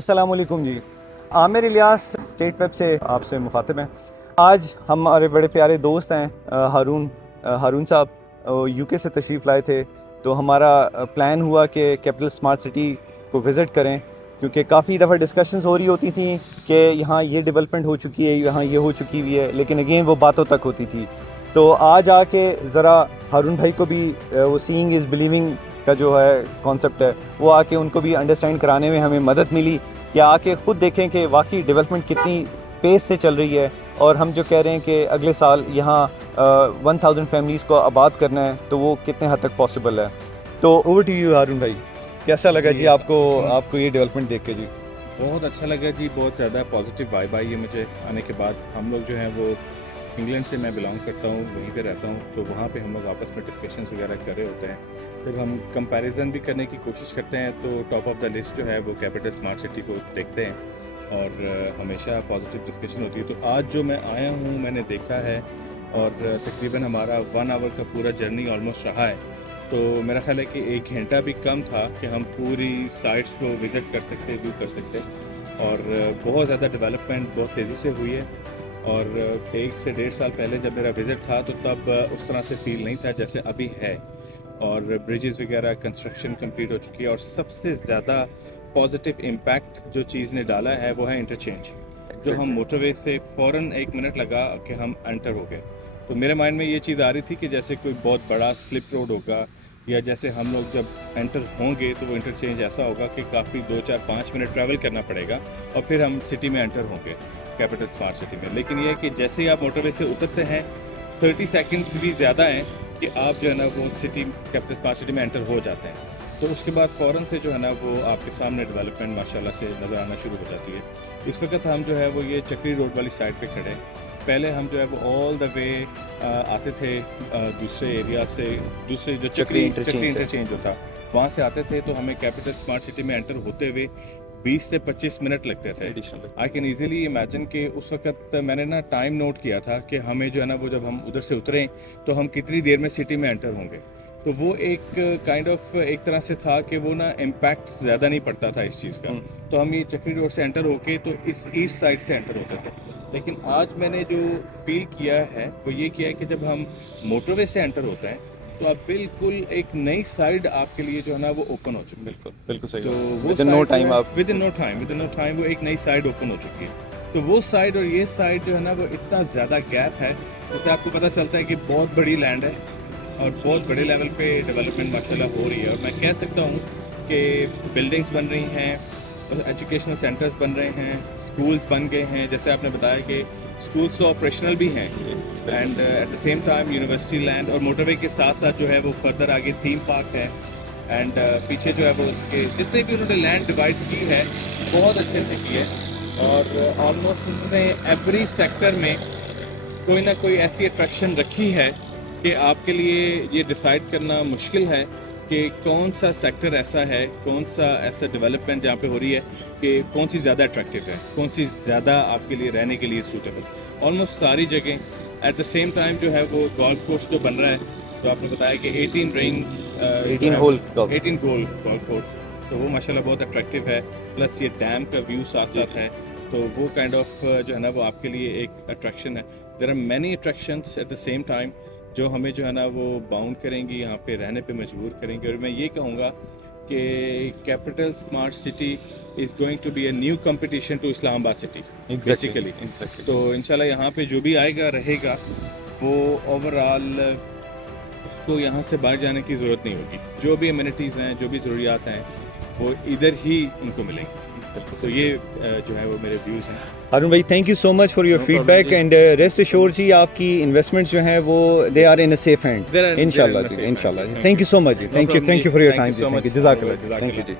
अस्सलामुअलैकुम जी। Aamir Ilyas state web से आपसे मुखातिब हैं। आज हमारे बड़े प्यारे दोस्त हैं हारून साहब यूके से तशरीफ़ लाए थे, तो हमारा प्लान हुआ कि कैपिटल स्मार्ट सिटी को विज़िट करें, क्योंकि काफ़ी दफ़ा डिस्कशंस हो रही होती थी कि यहाँ ये डेवलपमेंट हो चुकी है, यहाँ ये हो चुकी हुई है, लेकिन अगेन वो बातों तक होती थी। तो आज आके ज़रा हारून भाई को भी वो सीइंग इज़ बिलीविंग का जो है कॉन्सेप्ट है, वो आके उनको भी अंडरस्टैंड कराने में हमें मदद मिली, या आके ख़ुद देखें कि वाकई डेवलपमेंट कितनी पेस से चल रही है। और हम जो कह रहे हैं कि अगले साल यहाँ 1000 फैमिलीज़ को आबाद करना है, तो वो कितने हद तक पॉसिबल है। तो ओवर टू यू हारून भाई, कैसा लगा जी आपको ये डेवलपमेंट देख के? जी बहुत अच्छा लगा जी, बहुत ज़्यादा पॉजिटिव वाइब आई है मुझे आने के बाद। हम लोग जो हैं वो इंग्लैंड से मैं बिलोंग करता हूँ, वहीं पे रहता हूँ, तो वहाँ पे हम लोग आपस में डिस्कशंस वगैरह कर रहे होते हैं। जब हम कंपैरिजन भी करने की कोशिश करते हैं तो टॉप ऑफ द लिस्ट जो है वो कैपिटल स्मार्ट सिटी को देखते हैं और हमेशा पॉजिटिव डिस्कशन होती है। तो आज जो मैं आया हूँ मैंने देखा है और तकरीबन हमारा 1 आवर का पूरा जर्नी ऑलमोस्ट रहा है, तो मेरा ख्याल है कि 1 घंटा भी कम था कि हम पूरी साइट्स को विज़िट कर सकते, व्यू कर सकते। और बहुत ज़्यादा डेवलपमेंट बहुत तेज़ी से हुई है और 1 से 1.5 साल पहले जब मेरा विज़िट था तो तब उस तरह से फील नहीं था जैसे अभी है। और ब्रिजेस वगैरह कंस्ट्रक्शन कंप्लीट हो चुकी है और सबसे ज़्यादा पॉजिटिव इम्पैक्ट जो चीज़ ने डाला है वो है इंटरचेंज। जो हम मोटरवे से फ़ौरन 1 मिनट लगा कि हम एंटर हो गए, तो मेरे माइंड में ये चीज़ आ रही थी कि जैसे कोई बहुत बड़ा स्लिप रोड होगा, या जैसे हम लोग जब एंटर होंगे तो वो इंटरचेंज ऐसा होगा कि काफ़ी 2, 4, 5 मिनट ट्रैवल करना पड़ेगा और फिर हम सिटी में एंटर होंगे, कैपिटल स्मार्ट सिटी में। लेकिन ये है कि जैसे ही आप मोटरवे से उतरते हैं 30 सेकेंड्स भी ज़्यादा हैं कि आप जो है ना वो सिटी कैपिटल स्मार्ट सिटी में एंटर हो जाते हैं। तो उसके बाद फ़ौरन से जो है ना वो आपके सामने डेवलपमेंट माशाल्लाह से नज़र आना शुरू हो जाती है। इस वक्त हम जो है वो ये चक्री रोड वाली साइड पे खड़े हैं। पहले हम जो है वो ऑल द वे आते थे दूसरे एरिया से, दूसरे जो चक्री इंटरचेंज होता वहाँ से आते थे, तो हमें कैपिटल स्मार्ट सिटी में एंटर होते हुए 20 से 25 मिनट लगते थे। आई कैन ईजिली इमेजिन कि उस वक्त मैंने ना टाइम नोट किया था कि हमें जो है ना वो जब हम उधर से उतरें तो हम कितनी देर में सिटी में एंटर होंगे। तो वो एक काइंड ऑफ एक तरह से था कि वो ना इम्पैक्ट ज़्यादा नहीं पड़ता था इस चीज़ का। तो हम ये चक्री रोड से एंटर होके तो इस ईस्ट साइड से एंटर होते थे। लेकिन आज मैंने जो फील किया है वो ये किया है कि जब हम मोटरवे से एंटर होते हैं तो आप बिल्कुल एक नई साइड आपके लिए जो है ना वो ओपन हो चुकी है। बिल्कुल सही। तो वो विद इन नो टाइम वो एक नई साइड ओपन हो चुकी है। तो वो साइड और ये साइड जो है ना वो इतना ज़्यादा गैप है, जिससे आपको पता चलता है कि बहुत बड़ी लैंड है और बहुत बड़े लेवल पे डेवलपमेंट माशाल्लाह हो रही है। और मैं कह सकता हूँ कि बिल्डिंग्स बन रही हैं, एजुकेशनल सेंटर्स बन रहे हैं, स्कूल्स बन गए हैं, जैसे आपने बताया कि स्कूल्स तो ऑपरेशनल भी हैं, and eight the same time university land और मोटरवे के साथ साथ जो है वो फर्दर आगे थीम पार्क है, एंड पीछे जो है वो उसके जितने भी उन्होंने लैंड डिवाइड की है बहुत अच्छे से की है। और ऑलमोस्ट उन्होंने एवरी सेक्टर में कोई ना कोई ऐसी अट्रैक्शन रखी है कि आपके लिए ये डिसाइड करना मुश्किल है कि कौन सा सेक्टर ऐसा है, कौन सा ऐसा डेवलपमेंट जहाँ पे हो रही है कि कौन सी ज़्यादा अट्रैक्टिव है, कौन सी ज़्यादा आपके लिए रहने के लिए सूटेबल। ऑलमोस्ट सारी जगह एट द सेम टाइम जो है वो गोल्फ कोर्स जो बन रहा है, तो आपने बताया कि 18 होल गोल्फ कोर्स, तो वो माशाल्लाह बहुत अट्रैक्टिव है। प्लस ये डैम का व्यू साथ साथ है, तो वो काइंड ऑफ जो है ना वो आपके लिए एक अट्रैक्शन है। There are many attractions at the same time जो हमें जो है ना वो बाउंड करेंगी, यहाँ पे रहने पे मजबूर करेंगे। और मैं ये कहूँगा कि capital smart city is going to be a new competition to Islamabad city basically. तो इंशाल्लाह यहाँ पे जो भी आएगा रहेगा वो ओवरऑल उसको यहाँ से बाहर जाने की ज़रूरत नहीं होगी। जो भी अम्यूनिटीज़ हैं, जो भी ज़रूरियात हैं वो इधर ही उनको मिलेंगी। तो ये जो है वो मेरे व्यूज़ हैं। हारून भाई, thank you so much for your feedback, and rest assured जी आपकी इन्वेस्टमेंट्स जो हैं वो they are in a safe hand इंशाल्लाह जी, इंशाल्लाह। थैंक यू सो मच जी, thank you for your time जी, थैंक यू, जज़ाकल्लाह, थैंक यू जी।